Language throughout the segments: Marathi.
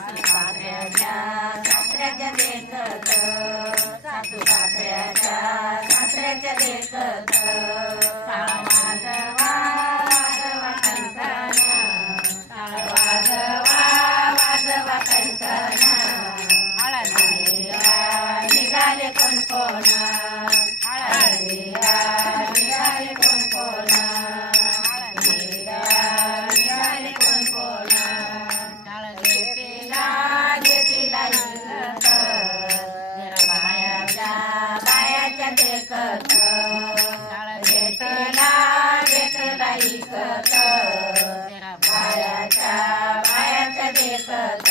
सासू सासऱ्याच्या सासऱ्याच्या देतात सासू सासऱ्याच्या सासऱ्याच्या देतात सामाजवा वाजवा कंकणा वाजवा वाजवा कंकणा निघाले कोण कोणा? घेतला घेतला इकत बायाच्या बायाच्या देखत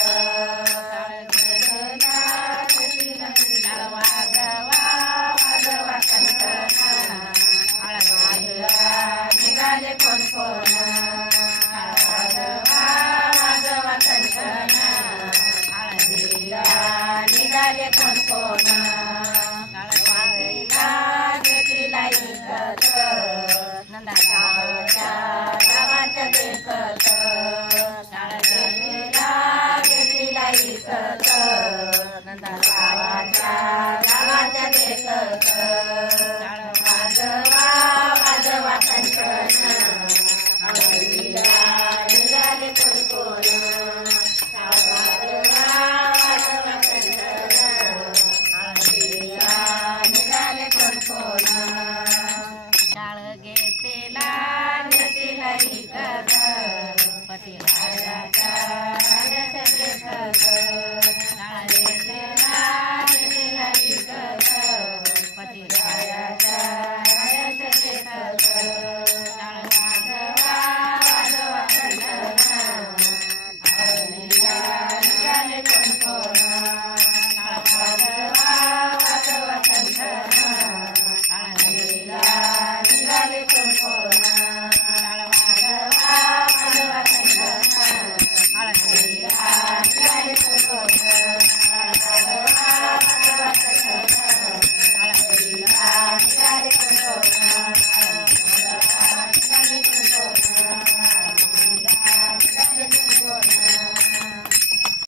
कोण कोण वाजवा वाजवा कंकणा निघाले कोण कोण?